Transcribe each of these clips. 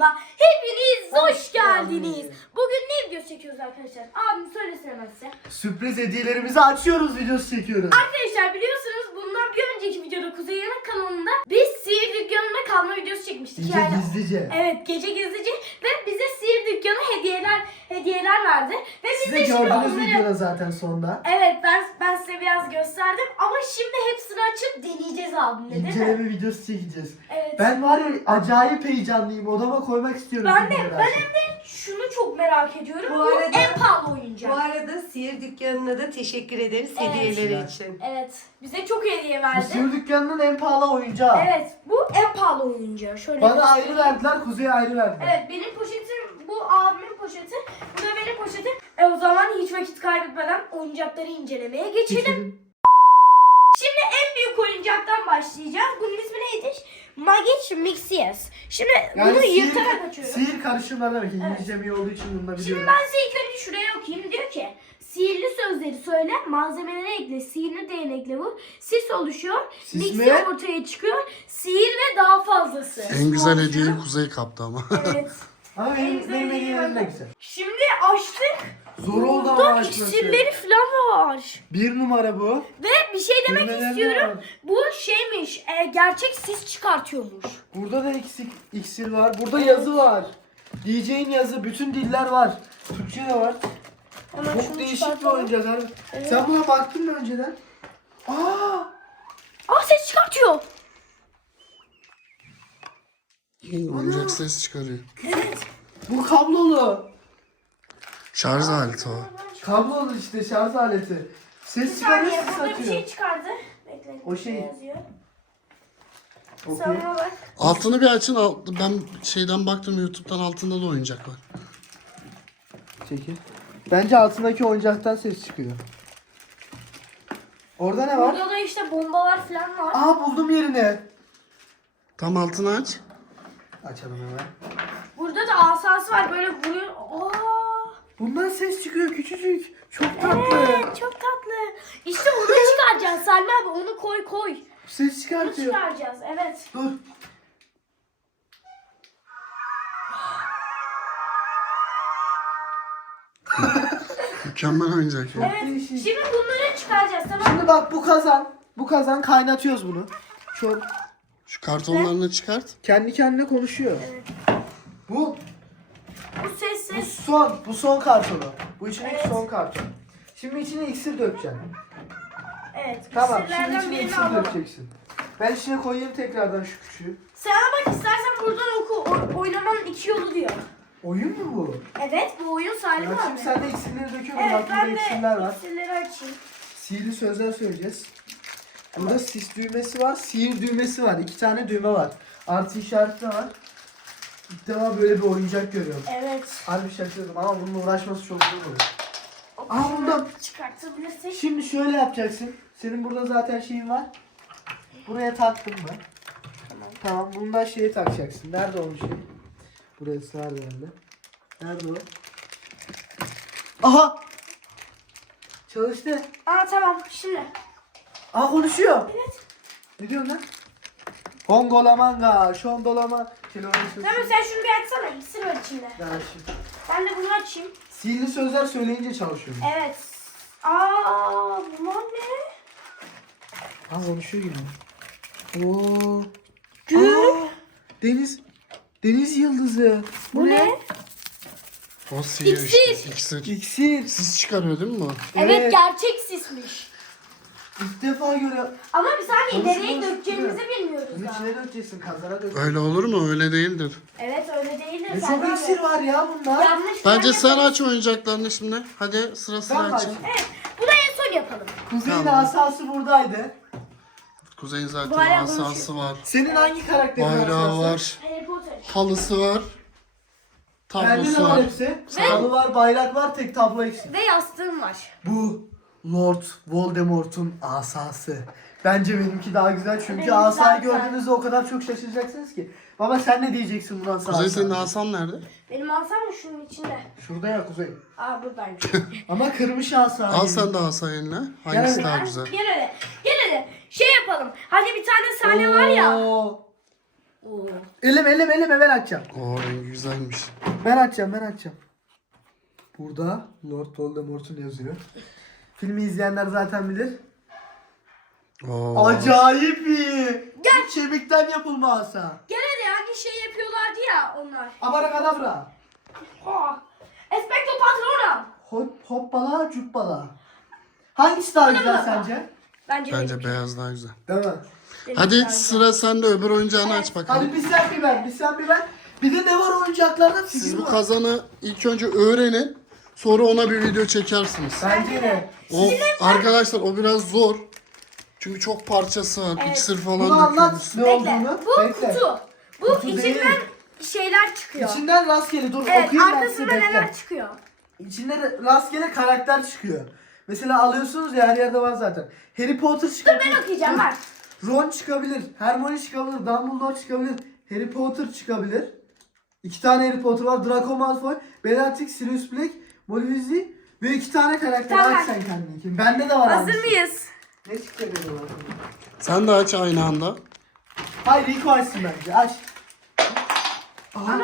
kanalına hepiniz hoş, Hoş geldiniz. geldiniz. Bugün ne videosu çekiyoruz arkadaşlar? Abim söylesin hemen size. Sürpriz hediyelerimizi açıyoruz videosu çekiyoruz. Arkadaşlar biliyorsunuz bundan bir önceki videoda Kuzey Yanık kanalında biz sihir dükkanına kalma videosu çekmiştik. Gizlice yani. gizlice. Evet gece gizlice ve bize sihir dükkanı hediyeler hediyeler verdi. Ve biz Siz de gördünüz onları... videoda zaten sonda. Evet ben ben size biraz gösterdim ama şimdi hepsini açıp deneyeceğiz abimle değil mi? İnceleme videosu çekeceğiz. Evet. Ben var ya acayip heyecanlıyım. Odama koymak istiyorum. Ben de ben hem de şunu çok merak ediyorum. Bu Bu, arada- en pahalı oyuncak. Bu arada sihir dükkanına da teşekkür ederiz Evet. hediyeleri için. Evet. Bize çok hediye Bu verdi. sır dükkanının en pahalı oyuncağı. Evet. Bu en pahalı oyuncağı. Şöyle Bana göstereyim. ayrı verdiler, Kuzey'e ayrı verdiler. Evet benim poşetim bu abimin poşeti. Bu da benim poşetim. E o zaman hiç vakit kaybetmeden oyuncakları incelemeye geçelim. Şimdi en büyük oyuncaktan başlayacağız. Bunun? Magic Mixies. Şimdi Yani bunu sihir, yırtarak açıyorum. sihir karışımlar demek. İngilizcem iyi olduğu için bunu da Şimdi biliyorum. ben size ilk önce şuraya okuyayım. Diyor ki sihirli sözleri söyle, malzemeleri ekle, sihirli değnekle vur, sis oluşuyor, Sis mixi mi? ortaya çıkıyor, sihir ve daha fazlası. En güzel hediyeyi Kuzey kaptı ama. Evet. Ama En benim, güzel benim hediye hediyelerim de benden. güzel. Şimdi açtık. Zor oldu ama Burada açması. iksirleri falan var. Bir numara bu. Ve bir şey demek Düğmeleri istiyorum. var. Bu şeymiş, e, gerçek sis çıkartıyormuş. Burada da eksik iksir var. Burada yazı var. DJ'in yazı, bütün diller var. Türkçe de var. Hemen Çok şunu değişik bir çıkartalım. oyuncak abi. Evet. Sen buna baktın mı önceden? Aa! Aa ses çıkartıyor. Oyuncak ses çıkarıyor. Evet. Bu kablolu. Şarj aleti o. Kablolu işte şarj aleti. Bir Ses çıkarıyor, saniye ses burada bir atıyor. şey çıkardı. Bekle. O şey- yazıyor? Okey. Ona bak. Altını bir açın. alt- Ben şeyden baktım YouTube'dan altında da oyuncak var. Çekil. Bence altındaki oyuncaktan ses çıkıyor. Orada ne var? Burada da işte bombalar falan var. Aa buldum yerini. Tam altını aç. Açalım hemen. Burada da asası var böyle vuruyor. Bundan ses çıkıyor küçücük. Çok tatlı. Evet çok tatlı. İşte onu çıkaracağız Salmi abi onu koy koy. Ses Onu çıkartıyor. çıkaracağız evet. Dur. Mükemmel oyuncak ya. Evet. değişik. Şimdi bunları çıkaracağız tamam mı? Şimdi bak bu kazan. Bu kazan kaynatıyoruz bunu. Şu Şu kartonlarını çıkart. kendi kendine konuşuyor. Bu Bu bu son. Bu son kartonu. Bu içindeki Evet. son karton. Şimdi içine iksir dökeceksin. Evet. Tamam. Şimdi iksirlerden içine birini iksir alalım. dökeceksin. Ben içine koyayım tekrardan şu küçüğü. Sen bak istersen buradan oku. O, oynamanın iki yolu diyor. Oyun mu bu? Evet bu oyun Salmi Bak abi. şimdi sen de iksirleri döküyorum. Evet burada ben de iksirler var. iksirleri açayım. Sihirli sözler söyleyeceğiz. Burada sis düğmesi var, sihir düğmesi var. İki tane düğme var. Artı işareti var. İlk defa böyle bir oyuncak görüyorum. Evet. Harbi şaşırdım ama bununla uğraşması çok zor olur. Aa bundan. Çıkartabilirsek. Şimdi şöyle yapacaksın. Senin burada zaten şeyin var. Buraya taktın mı? Tamam. Tamam bundan şeyi takacaksın. Nerede onun şey? Buraya sığar herhalde. Nerede o? Aha! Çalıştı. Aa tamam şimdi. Aa konuşuyor. Evet. Ne diyorsun lan? Hongola manga, şondolama. Oraya Tamam sen şunu bir açsana. İksir var içinde. Ya şimdi. Ben de bunu açayım. Sihirli sözler söyleyince çalışıyor. Evet. Aa bunlar ne? Ha konuşuyor gibi. Oo. Gül. Aa, deniz. Deniz yıldızı. Bu ne? O sihir İksir. işte. İksir. İksir. Sis çıkarıyor değil mi bu? Evet, gerçek sismiş. İlk defa görüyorum. Ama bir saniye Konuşma, nereye dökeceğimizi bilmiyoruz Bunun daha. içine dökeceksin, kazara dök. Öyle olur mu? Öyle değildir. Evet öyle değildir. Ne çok abi. iksir var ya bunlar. Yanlış Bence sen aç oyuncaklarını şimdi. Hadi sıra sıra Ben mi aç. açayım? Evet. Bunu en son yapalım. Kuzeyin Tamam. asası buradaydı. Kuzey'in zaten Bayağı asası var. Senin hangi karakterin Bayrağı asası? var. Harry Potter. Halısı var. Tablosu de var var. hepsi. Halı var, bayrak var, tek tablo eksik. Ve yastığım var. Bu Lord Voldemort'un asası. Bence benimki daha güzel çünkü Benim asayı zaten. gördüğünüzde o kadar çok şaşıracaksınız ki. Baba sen ne diyeceksin buna asası? Kuzey senin asan nerede? Benim alsam mı şunun içinde? Şurada ya Kuzey. Aa buradaymış. Ama kırmış asa. Al sen de asa eline. Hangisi daha Ben- güzel? Gel hadi. Gel hadi. Şey yapalım. Hadi bir tane sahne var ya. Oo. Oo. Eleme eleme eleme ben açacağım. O rengi güzelmiş. Ben açacağım ben açacağım. Burada Lord Voldemort'un yazıyor. Filmi izleyenler zaten bilir. Oo. Acayip iyi. Gel. Kemikten yapılma asa. Gene de hani şey yapıyorlardı ya onlar. Abarakadabra. Ha. Especto Patronum. Hop hoppala cuppala. Hangisi daha güzel sence? Bence, Bence beyaz daha güzel. Değil mi? Hadi sıra sende öbür oyuncağını aç bakalım. Hadi bir sen bir ben, bir sen bir ben. Bir de ne var oyuncaklarda? Siz bu var. kazanı ilk önce öğrenin. Sonra ona bir video çekersiniz. Bence de. O arkadaşlar o biraz zor. Çünkü çok parçası var. Evet. İksir falan Bunu anlat ne Bekle. olduğunu. Bu Bekle. kutu. Bu Kutu içinden değil. şeyler çıkıyor. İçinden rastgele dur evet okuyayım ben size arkasında bekle. neler çıkıyor. İçinde de rastgele karakter çıkıyor. Mesela alıyorsunuz ya her yerde var zaten. Harry Potter çıkabilir. Ben okuyacağım bak. Ron çıkabilir. Hermione çıkabilir. Dumbledore çıkabilir. Harry Potter çıkabilir. İki tane Harry Potter var. Draco Malfoy, Bellatrix, Sirius Black, Weasley ve iki tane karakter. Tamam. Aç sen kendini. Bende de var Hazır aynısı. mıyız? Ne çıkıyor benim aklıma? Sen de aç aynı anda. Hayır ilk o açsın bence. Aç. Aha.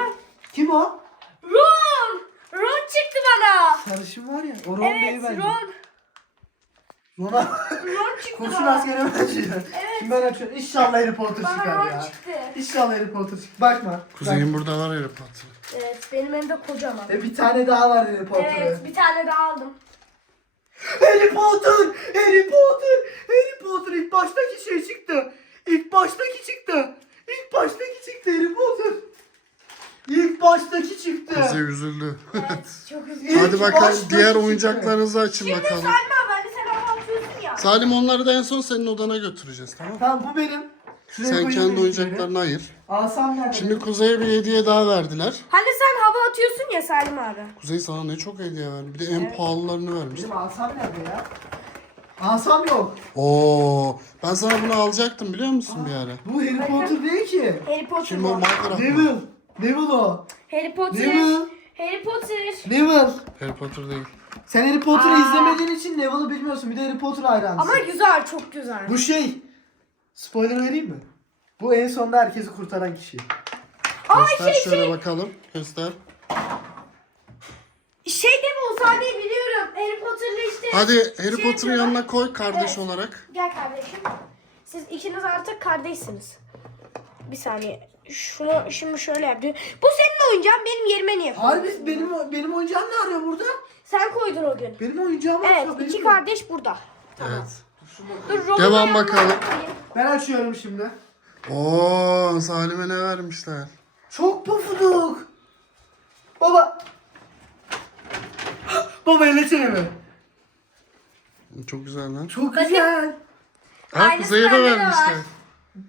Kim o? Ron! Ron çıktı bana. Sarışın var ya. O Ron evet değil bence. Ron. Ron'a Ron çıktı kurşun bana. askeri benziyor. Şimdi ben açıyorum. İnşallah Harry Potter Bana çıkar Ron ya. çıktı. İnşallah Harry Potter çıkar. Bakma. Kuzey'in burada var Harry Potter. Evet benim elimde kocaman. Bak. E bir tane daha var Harry Potter'ı. Evet bir tane daha aldım. Harry Potter! Harry Potter! Harry Potter ilk baştaki şey çıktı. İlk baştaki çıktı. İlk baştaki çıktı Harry Potter. İlk baştaki çıktı. Kuzey üzüldü. Evet çok üzüldüm. İlk Hadi bakalım baştaki diğer çıktı. oyuncaklarınızı açın Şimdi bakalım. Salim abi hani sen anlatıyorsun ya. Salim onları da en son senin odana götüreceğiz tamam mı? Tamam bu benim. Sen kendi oyuncaklarını ayır. Alsam nerede? Şimdi Kuzey'e bir hediye daha verdiler. Hani sen hava atıyorsun ya Salim abi. Kuzey sana ne çok hediye verdi. Bir de en pahalılarını vermiş. Benim alsam nerede ya? Alsam yok. Oo, ben sana bunu alacaktım biliyor musun bir ara? Bu Harry Potter değil ki. Harry Potter Şimdi o bu. Minecraft mı? Neville. Neville o. Harry Potter. Neville. Harry Potter. Neville. Harry Potter değil. Sen Harry Potter'ı Aa. izlemediğin için Neville'ı bilmiyorsun. Bir de Harry Potter hayranısın. Ama güzel çok güzel. Bu şey. Spoiler vereyim mi? Bu en sonunda herkesi kurtaran kişi. Aa Göster şey şöyle şey. bakalım. Göster. Şey de bu o sahneyi biliyorum. Harry Potter'la işte. Hadi Harry Şey Potter'ın yapıyorlar. yanına koy kardeş Evet. olarak. Gel kardeşim. Siz ikiniz artık kardeşsiniz. Bir saniye. Şunu şimdi şöyle yap. Bu senin oyuncağın benim yerime niye koydun? Harbi benim benim oyuncağım ne arıyor burada? Sen koydun o gün. Benim oyuncağım var. Evet iki yok. kardeş burada. Evet. Dur Devam yanına bakalım. koyayım. Ben açıyorum şimdi. Oo, Salim'e ne vermişler? Çok pofuduk. Baba. Baba ellesene mi? Çok güzel lan. Çok Bakayım. güzel. Ha, Aynısı Kuzey'e de bende de vermişler. var.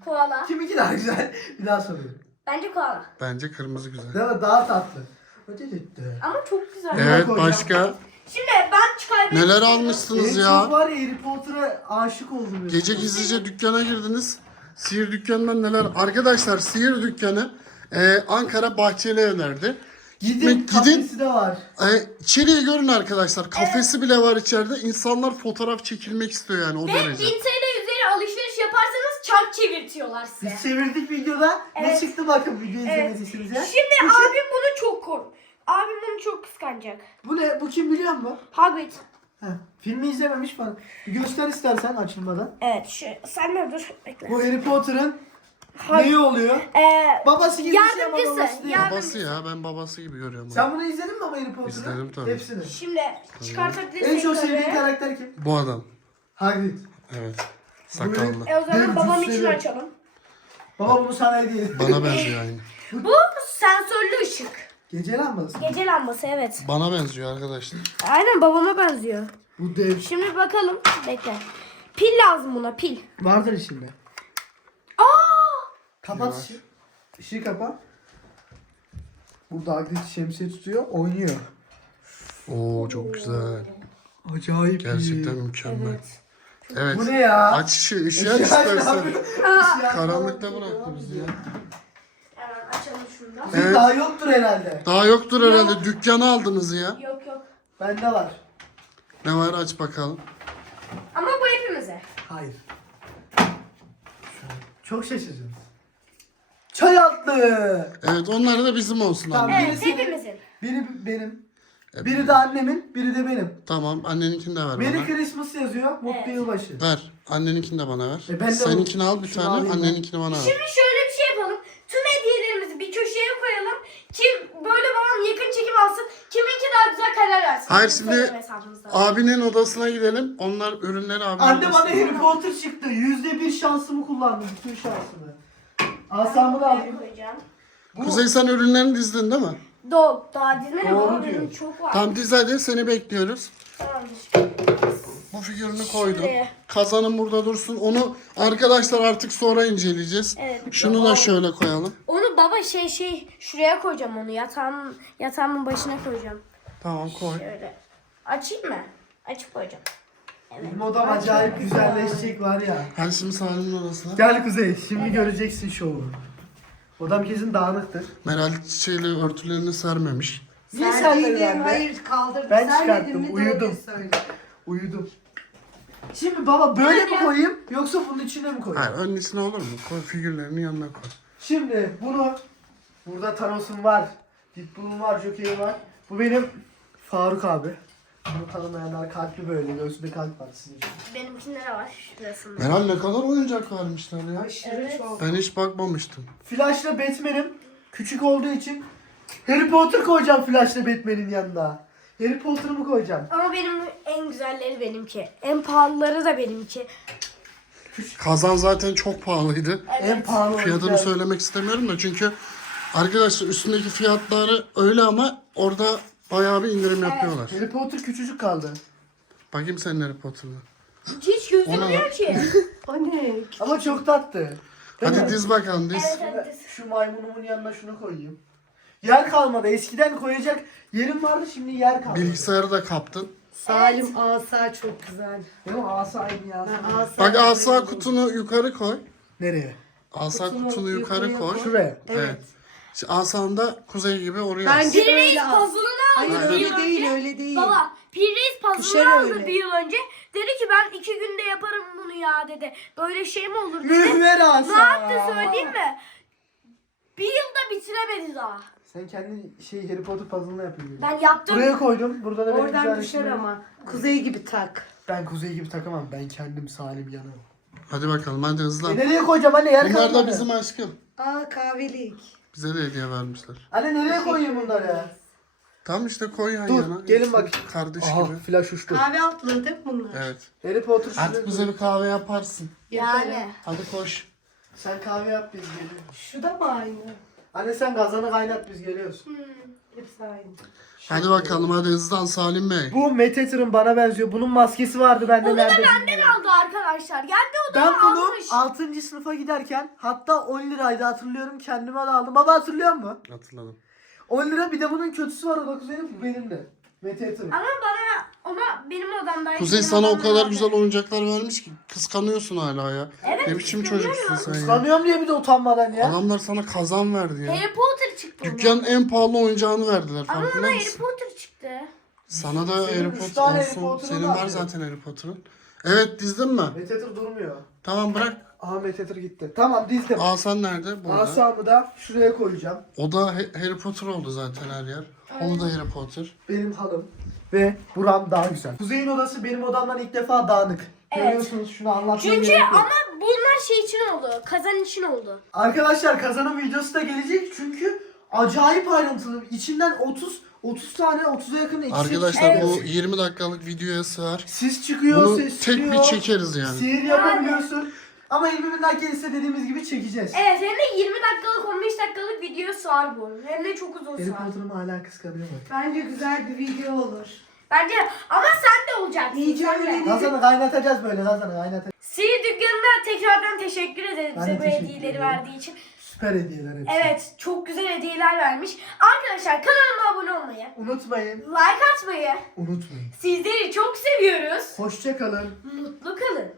Koala. Kiminki daha güzel? Bir daha soruyorum. Bence koala. Bence kırmızı güzel. Değil mi? Daha tatlı. Öteki. Ama çok güzel. Evet koyacağım. başka. Şimdi ben çıkarmayı Neler almışsınız En ya? çok var ya Harry Potter'a aşık oldum. Gece gizlice dükkana girdiniz. Sihir dükkanından neler? Arkadaşlar sihir dükkanı e, Ankara Bahçeli Evler'de. Gidin, Gidin. kafesi de var. E, içeriği görün arkadaşlar. Kafesi bile var içeride. İnsanlar fotoğraf çekilmek istiyor yani o Ve 1000 derece. TL üzeri alışveriş yaparsanız çark çevirtiyorlar size. Biz çevirdik videoda. Ne Evet. çıktı bakın video Evet. izlemediyseniz ya. Şimdi abim bunu çok kork. Abim bunu çok kıskanacak. Bu ne? Bu kim biliyor musun? Hagrid. Heh, filmi izlememiş bana. Bir göster istersen açılmadan. Evet şu sen de dur bekle. Bu Harry Potter'ın neyi oluyor? Ee, Babası gibi bir şey ama Yardımcısı, babası değil. Babası ya ben babası gibi görüyorum. onu. Sen bunu izledin mi ama Harry Potter'ı? İzledim tabii. Hepsini. şimdi çıkartabilirsin. En çok sevdiğin karakter kim? Bu adam. Hagrid. Evet. Sakallı. E o zaman babam için seviyorum. açalım. Baba bunu sana hediye. Bana benziyor aynı. Bu sensörlü ışık. Gece lambası. Gece lambası evet. Bana benziyor arkadaşlar. Aynen babama benziyor. Bu dev. Şimdi bakalım. Bekle. Pil lazım buna pil. Vardır içinde. Aa! Kapat Yavaş. ışığı. Işığı kapat. Burada Hagrid şemsiye tutuyor, oynuyor. Oo çok güzel. Acayip Gerçekten iyi. mükemmel. Evet. Bu ne ya? Aç ışığı, ışığı aç Işığı aç, ne istersen. Karanlıkta bıraktı bizi ya. Hemen açalım şunu da. Senin Evet. Daha yoktur herhalde. Daha yoktur herhalde. Dükkanı aldınız ya. Yok yok. Bende var. Ne var aç bakalım. Ama bu hepimize. Hayır. Çok şaşıracağız. Çay altlığı. Evet onlar da bizim olsun Tamam. anne. Evet Birisi- hepimizin. Biri benim. Biri de annemin, biri de benim. Tamam anneninkini de ver Merry bana. Christmas yazıyor. Mutlu Evet. yılbaşı. Ver. Anneninkini de bana ver. E, ben de Seninkini al bir şunu tane, alayım ben. anneninkini bana ver. Şimdi şöyle bir şey yapalım. Tüm hediyelerimizi bir köşeye koyalım. Kim böyle babam yakın çekim alsın. Kiminki daha güzel karar versin. Hayır, şimdi-. Abinin odasına gidelim. Onlar ürünleri abinin Anne bana odasına. Harry Potter çıktı. Yüzde bir şansımı kullandım. Bütün şansımı. Asamı da alayım. koyacağım. Bu Kuzey sen ürünlerini dizdin değil mi? Doğru. Daha dizmedim Doğru ama benim diyor. çok var. Tam diz hadi seni bekliyoruz. Tamamdır. Bu figürünü koydum. Şuraya. Kazanın burada dursun. Onu arkadaşlar artık sonra inceleyeceğiz. Evet. Şunu da şöyle koyalım. Onu baba şey şey şuraya koyacağım onu. Yatağım, yatağımın başına koyacağım. Tamam koy. Şöyle. Açayım mı? Açıp koyacağım. benim odam acayip güzelleşecek var ya. Hadi şimdi Salim'in odasına. Gel Kuzey, şimdi göreceksin şovu. Odam kesin dağınıktır. Meral çiçeğiyle örtülerini sermemiş. Niye giydin, ben? hayır kaldır. Ben Sen çıkarttım, mi, uyudum. söyle. Uyudum. Şimdi baba böyle mi koyayım yoksa bunun içine mi koyayım? Hayır önüne olur mu? Koy figürlerini yanına koy. Şimdi bunu burada Thanos'um var, Deadpool'um var, Joker'im var. Bu benim Faruk abi. Bunu tanımayanlar kalpli böyle, göğsünde kalp var sizin için. Benimkinde de var şurasında. Meral ne kadar oyuncak vermişler ya. Evet. Ben hiç bakmamıştım. Flash'la Batman'im küçük olduğu için Harry Potter koyacağım Flash'la Batman'in yanına. Harry Potter'ımı koyacağım. Ama benim en güzelleri benimki. En pahalıları da benimki. Kazan zaten çok pahalıydı. En pahalı Fiyatını oyuncak. söylemek istemiyorum da çünkü arkadaşlar üstündeki fiyatları öyle ama orada bayağı bir indirim yapıyorlar. Harry Potter küçücük kaldı. Bakayım senin Harry Potter'ına. Hiç gözükmüyor ki. O ne? Ama çok tatlı. Değil Hadi mi? diz bakalım diz. Evet, evet. Şu maymunumun yanına şunu koyayım. Yer kalmadı. Eskiden koyacak yerim vardı şimdi yer kalmadı. Bilgisayarı da kaptın. Salim asa çok güzel. Değil mi? Asa aynı ya. Ben asa Bak asa kutunu yukarı koy. Nereye? Asa Kutunu kutunu yukarı yukarıya koy. koy. Şuraya. Evet. Şimdi Asan da kuzey gibi oraya as. Bence Pirreis öyle as. puzzle'ını Hayır aldı bir öyle yıl değil önce. öyle değil. Baba puzzle'ını Düşer aldı öyle. bir yıl önce. Dedi ki ben iki günde yaparım bunu ya dedi. Böyle şey mi olur dedi. Mühver asa. ne yaptı söyleyeyim mi? Bir yılda bitiremedi daha. Sen kendi şey Harry Potter puzzle'ını yapıyorsun. Ben yaptım. Buraya koydum. Burada da benim Oradan güzel düşer resimlerim. ama. Kuzey gibi tak. Ben kuzey gibi takamam. Ben kendim salim yanım. Hadi bakalım hadi E hızlan. nereye koyacağım anne? Yer Bunlar kalmadı. da bizim aşkım. Aa kahvelik. Bize de hediye vermişler. Anne nereye koyayım bunları? Tamam işte koy yan Dur, yana. gelin bak. Kardeş Aha gibi. flash uçtu. Kahve altlığı değil mi bunlar? Evet. Harry Potter Artık şuraya bize bir kahve yaparsın. Yani. Hadi koş. Sen kahve yap biz geliyoruz. Şu da mı aynı? Anne sen gazanı kaynat biz geliyoruz. Hepsi aynı. Hadi bakalım hadi hızlan Salim Bey. Bu Metatron bana benziyor. Bunun maskesi vardı bende Onu da nerede benden bilmiyorum. aldı arkadaşlar. Geldi o da Ben bunu almış. 6. sınıfa giderken hatta 10 liraydı hatırlıyorum kendime de aldım. Baba hatırlıyor musun? Hatırladım. 10 lira bir de bunun kötüsü var o da kuzenim bu benim de. Metatron. Ama bana ona benim odamdaydı. Kuzey benim sana o odamda kadar vardı. güzel oyuncaklar vermiş ki kıskanıyorsun hala ya. Evet, ne biçim çocuksun sen ya. Kıskanıyorum diye bir de utanmadan ya. Adamlar sana kazan verdi ya. Harry Potter çıktı ona. Dükkanın en pahalı oyuncağını verdiler Ama farkında ona Harry mısın? Potter çıktı. Sana da Senin Harry üç Potter tane Harry olsun. Potter'ın Senin var var ya. zaten Harry Potter'ın. Evet dizdin mi? Metatron durmuyor. Tamam bırak. Aha Metatron gitti. Tamam dizdim. Asan nerede? Burada. Asamı da şuraya koyacağım. O da He- Harry Potter oldu zaten her yer. Onu da Harry Potter. Benim halım. Ve buram daha güzel. Kuzey'in odası benim odamdan ilk defa dağınık. Evet. Görüyorsunuz şunu anlatmaya Çünkü gerek yok. ama bunlar şey için oldu. Kazan için oldu. Arkadaşlar kazanın videosu da gelecek çünkü acayip ayrıntılı. İçinden 30 30 tane 30'a yakın eksik Arkadaşlar çıkıyor. bu 20 dakikalık videoya sığar. Sis çıkıyor, Bunu ses tek çıkıyor. bir çekeriz yani. Sihir yapabiliyorsun. Ama 20 bin like gelirse dediğimiz gibi çekeceğiz. Evet hem de 20 dakikalık 15 dakikalık video sığar bu. Hem de çok uzun Harry sığar. Potter'ım hala kıskanıyor bak. Bence güzel bir video olur. Bence ama sen de olacaksın. İyice sen de. öyle. Gazanı kaynatacağız böyle gazanı kaynatacağız. Sihir dükkanına tekrardan teşekkür ederiz Ben bize de bu teşekkür hediyeleri ederim. verdiği için. Süper hediyeler hepsi. Evet çok güzel hediyeler vermiş. Arkadaşlar kanalıma abone olmayı, Unutmayın. like atmayı, Unutmayın. sizleri çok seviyoruz. Hoşça kalın. Mutlu kalın.